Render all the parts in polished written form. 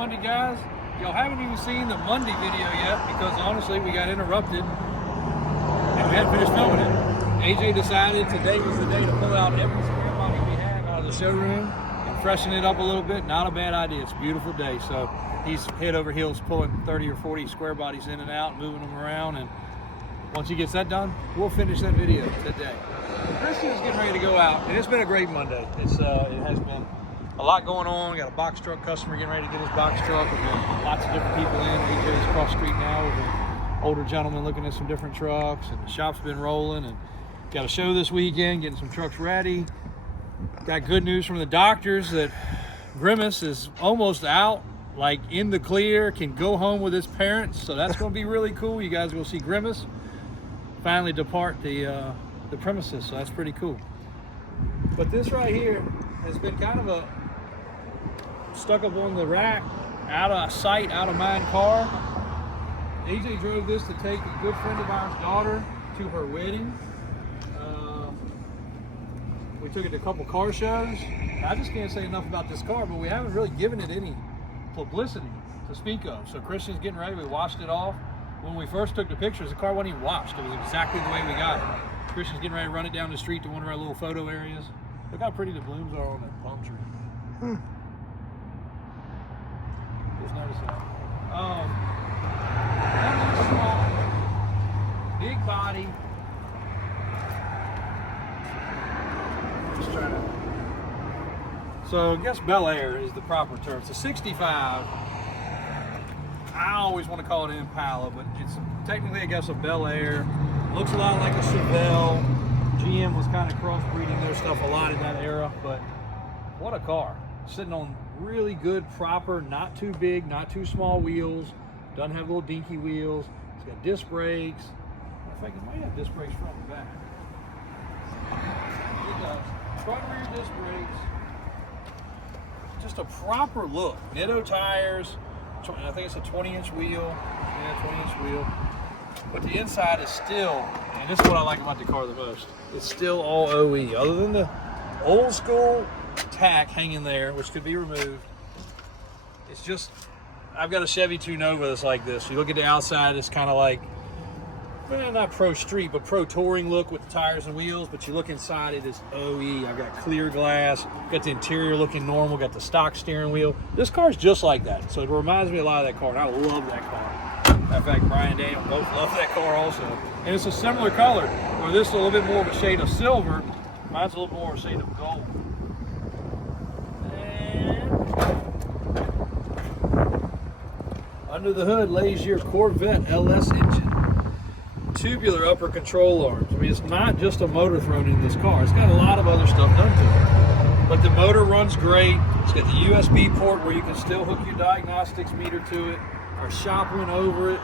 Monday, guys. Y'all haven't even seen the Monday video yet because honestly we got interrupted and we hadn't finished filming it. AJ decided today was the day to pull out every square body we had out of the showroom and freshen it up a little bit. Not a bad idea. It's a beautiful day. So he's head over heels pulling 30 or 40 square bodies in and out, moving them around, and once he gets that done, we'll finish that video today. Christian is getting ready to go out, and it's been a great Monday. It has been a lot going on. We got a box truck customer getting ready to get his box truck. We've got lots of different people in. AJ's across the street now with an older gentleman looking at some different trucks, and the shop's been rolling, and got a show this weekend, getting some trucks ready. Got good news from the doctors that Grimace is almost out, like in the clear, can go home with his parents, so that's going to be really cool. You guys will see Grimace finally depart the premises, so that's pretty cool. But this right here has been kind of a stuck up on the rack, out of sight, out of mind car. AJ drove this to take a good friend of ours' daughter to her wedding. We took it to a couple car shows. I just can't say enough about this car, but we haven't really given it any publicity to speak of. So Christian's getting ready. We washed it off. When we first took the pictures, the car wasn't even washed. It was exactly the way we got it. Christian's getting ready to run it down the street to one of our little photo areas. Look how pretty the blooms are on that palm tree. Just notice that. Small, big body. Just trying to. So I guess Belair is the proper term. It's a 65. I always want to call it an Impala, but it's technically, I guess, a Belair. Looks a lot like a Chevelle. GM was kind of crossbreeding their stuff a lot in that era, but what a car. Sitting on really good, proper, not too big, not too small wheels. Doesn't have little dinky wheels. It's got disc brakes. In fact, it might have disc brakes front and back. It does. Front and rear disc brakes. Just a proper look. Nitto tires. I think it's a 20-inch wheel. Yeah, 20-inch wheel. But the inside is still, and this is what I like about the car the most, it's still all OE. Other than the old school tack hanging there, which could be removed, it's just, I've got a Chevy 2 Nova that's like this. You look at the outside, it's kind of like, well, not pro street, but pro touring look with the tires and wheels, but you look inside, it is OE. I've got clear glass, got the interior looking normal, got the stock steering wheel. This car's just like that, so it reminds me a lot of that car, and I love that car. Matter of fact, Brian and Daniel both love that car also. And it's a similar color, where this is a little bit more of a shade of silver, mine's a little more of a shade of gold. And under the hood lays your Corvette LS engine. Tubular upper control arms. I mean, it's not just a motor thrown in this car. It's got a lot of other stuff done to it. But the motor runs great. It's got the USB port where you can still hook your diagnostics meter to it. Our shop went over it.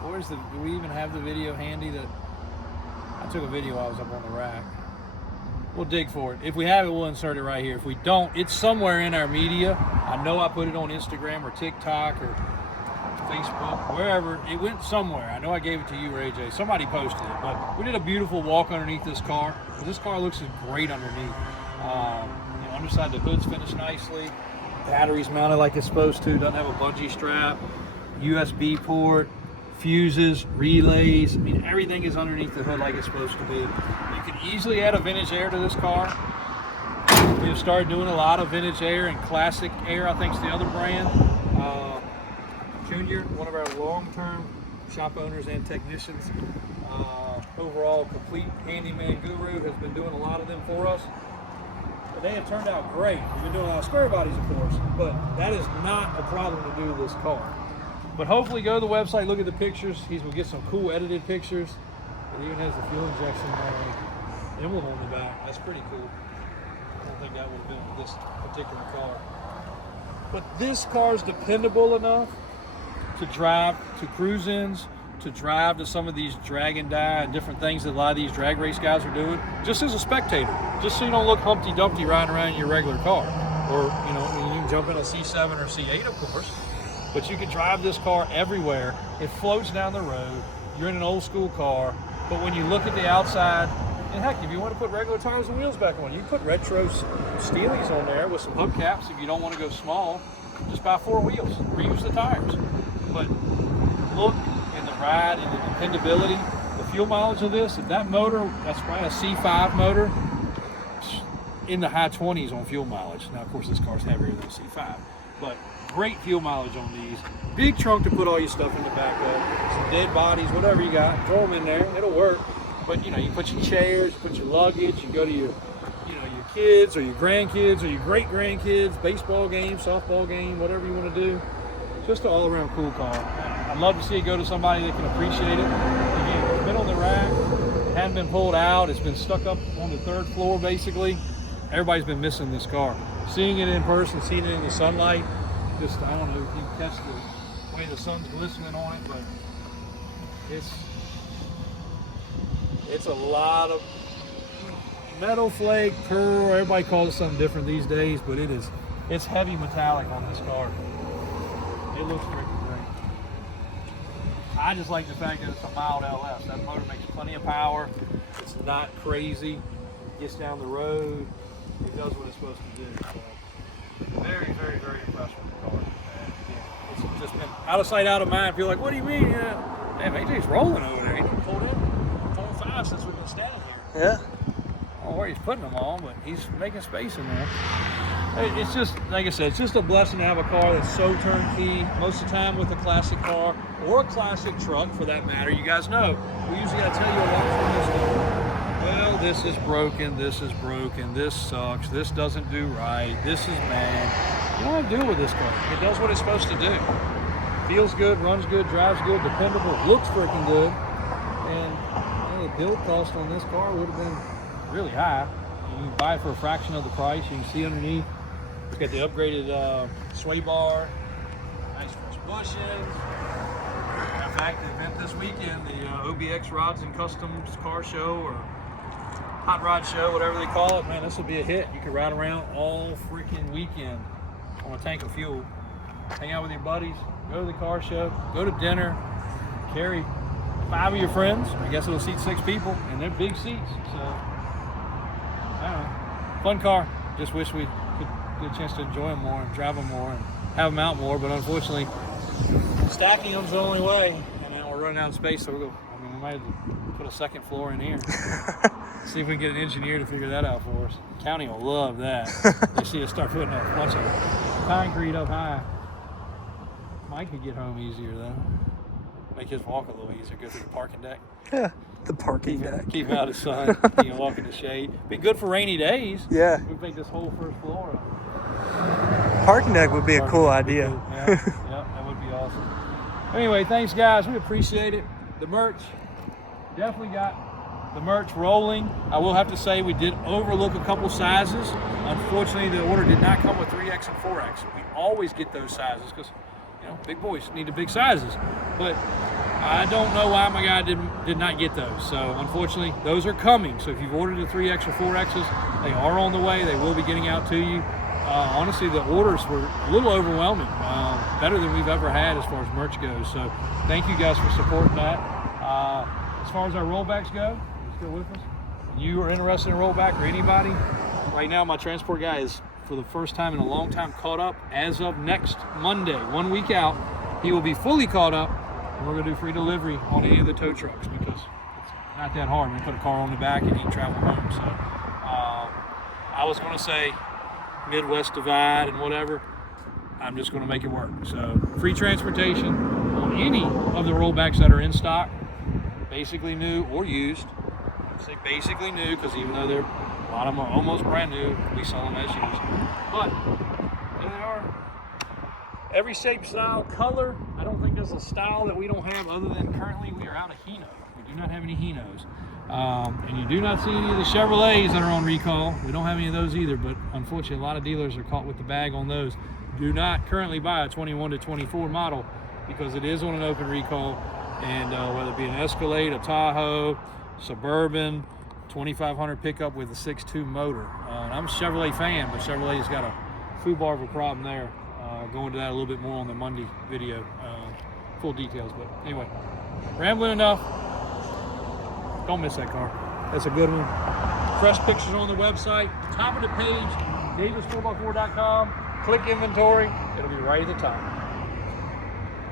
Do we even have the video handy? That I took a video, I was up on the rack. We'll dig for it. If we have it, we'll insert it right here. If we don't, it's somewhere in our media. I know I put it on Instagram or TikTok or Facebook, wherever. It went somewhere. I know I gave it to you or AJ. Somebody posted it, but we did a beautiful walk underneath this car. This car looks great underneath. Underside the hood's finished nicely. Battery's mounted like it's supposed to. Doesn't have a bungee strap. USB port, fuses, relays. I mean, everything is underneath the hood like it's supposed to be. You can easily add a vintage air to this car. We've started doing a lot of vintage air, and classic air, I think, is the other brand. Junior, one of our long-term shop owners and technicians, overall complete handyman guru, has been doing a lot of them for us. But they have turned out great. We've been doing a lot of square bodies, of course, but that is not a problem to do this car. But hopefully go to the website, look at the pictures. We'll get some cool edited pictures. It even has the fuel injection emblem on the back. That's pretty cool. I don't think that would have been with this particular car. But this car is dependable enough to drive to cruise-ins, to drive to some of these drag and die and different things that a lot of these drag race guys are doing, just as a spectator, just so you don't look Humpty Dumpty riding around in your regular car. Or, you know, you can jump in a C7 or C8, of course, but you can drive this car everywhere. It floats down the road. You're in an old school car, but when you look at the outside, and heck, if you want to put regular tires and wheels back on, you can put retro Steelies on there with some hubcaps if you don't want to go small. just buy 4 wheels, reuse the tires. But look and the ride and the dependability, the fuel mileage of this, if that motor, that's probably a C5 motor, in the high 20s on fuel mileage. Now, of course, this car's heavier than a C5, but great fuel mileage on these. Big trunk to put all your stuff in the back of, some dead bodies, whatever you got, throw them in there, it'll work. But you know, you put your chairs, you put your luggage, you go to your, you know, your kids or your grandkids or your great grandkids, baseball game, softball game, whatever you want to do. Just an all around cool car. I'd love to see it go to somebody that can appreciate it. Again, it's been on the rack, it hadn't been pulled out, it's been stuck up on the 3rd floor basically. Everybody's been missing this car. Seeing it in person, seeing it in the sunlight, just, I don't know if you can catch the way the sun's glistening on it, but it's a lot of metal flake, pearl, everybody calls it something different these days, but it's heavy metallic on this car. It looks freaking great. I just like the fact that it's a mild LS. That motor makes plenty of power. It's not crazy. It gets down the road. It does what it's supposed to do. So, very, very, very impressed with the car. And again, it's just been out of sight, out of mind. Feel like, what do you mean? Yeah, damn, AJ's rolling over there. He didn't pull in 4-5 since we've been standing here. Yeah. I don't know where he's putting them on, but he's making space in there. It's just, like I said, it's just a blessing to have a car that's so turnkey. Most of the time with a classic car or a classic truck for that matter, you guys know, we usually got to tell you a lot from this stuff. Well, this is broken, this sucks, this doesn't do right, this is bad. You don't have to deal with this car. It does what it's supposed to do. Feels good, runs good, drives good, dependable, looks freaking good. And the build cost on this car would have been really high. You can buy it for a fraction of the price. You can see underneath, it's got the upgraded sway bar, nice fresh bushings. In fact, the event this weekend, the OBX Rods and Customs car show or hot rod show, whatever they call it, man, this will be a hit. You can ride around all freaking weekend on a tank of fuel, hang out with your buddies, go to the car show, go to dinner, carry 5 of your friends. I guess it'll seat 6 people, and they're big seats. So, I don't know. Fun car. Just wish we could get a chance to enjoy them more and drive them more and have them out more, but unfortunately, stacking them's the only way. And now we're running out of space, so we might have to put a 2nd floor in here. See if we can get an engineer to figure that out for us. County will love that. They see us start putting a bunch of concrete up high. Mike could get home easier though. Make his walk a little easier. Go through the parking deck. Yeah, the parking deck. Keep out of the sun. He can walk in the shade. Be good for rainy days. Yeah. We'd make this whole 1st floor up. Parking deck would be a cool idea. Yeah, that would be awesome. Anyway, thanks guys. We appreciate it. The merch, definitely got the merch rolling. I will have to say we did overlook a couple sizes. Unfortunately, the order did not come with 3X and 4X. We always get those sizes because, you know, big boys need the big sizes. But I don't know why my guy did not get those. So unfortunately, those are coming. So if you've ordered the 3X or 4Xs, they are on the way. They will be getting out to you. Honestly, the orders were a little overwhelming. Better than we've ever had as far as merch goes. So thank you guys for supporting that. As far as our rollbacks go, you're still with us? If you are interested in rollback or anybody, right now my transport guy is, for the first time in a long time, caught up as of next Monday, 1 week out. He will be fully caught up, and we're going to do free delivery on any of the tow trucks because it's not that hard. We put a car on the back and he can travel home. So I was going to say Midwest Divide and whatever. I'm just going to make it work. So free transportation on any of the rollbacks that are in stock, basically new or used. I say basically new because even though a lot of them are almost brand new, we sell them as used. But there they are. Every shape, style, color. I don't think there's a style that we don't have other than currently we are out of Hino. We do not have any Hinos. And you do not see any of the Chevrolets that are on recall. We don't have any of those either, but unfortunately a lot of dealers are caught with the bag on those. Do not currently buy a 21 to 24 model because it is on an open recall. And whether it be an Escalade, a Tahoe, Suburban, 2500 pickup with a 6.2 motor. I'm a Chevrolet fan, but Chevrolet's got a foobar of a problem there. Go into that a little bit more on the Monday video, full details. But anyway, rambling enough. Don't miss that car. That's a good one. Fresh pictures on the website. Top of the page, davis4x4.com. click inventory, it'll be right at the top.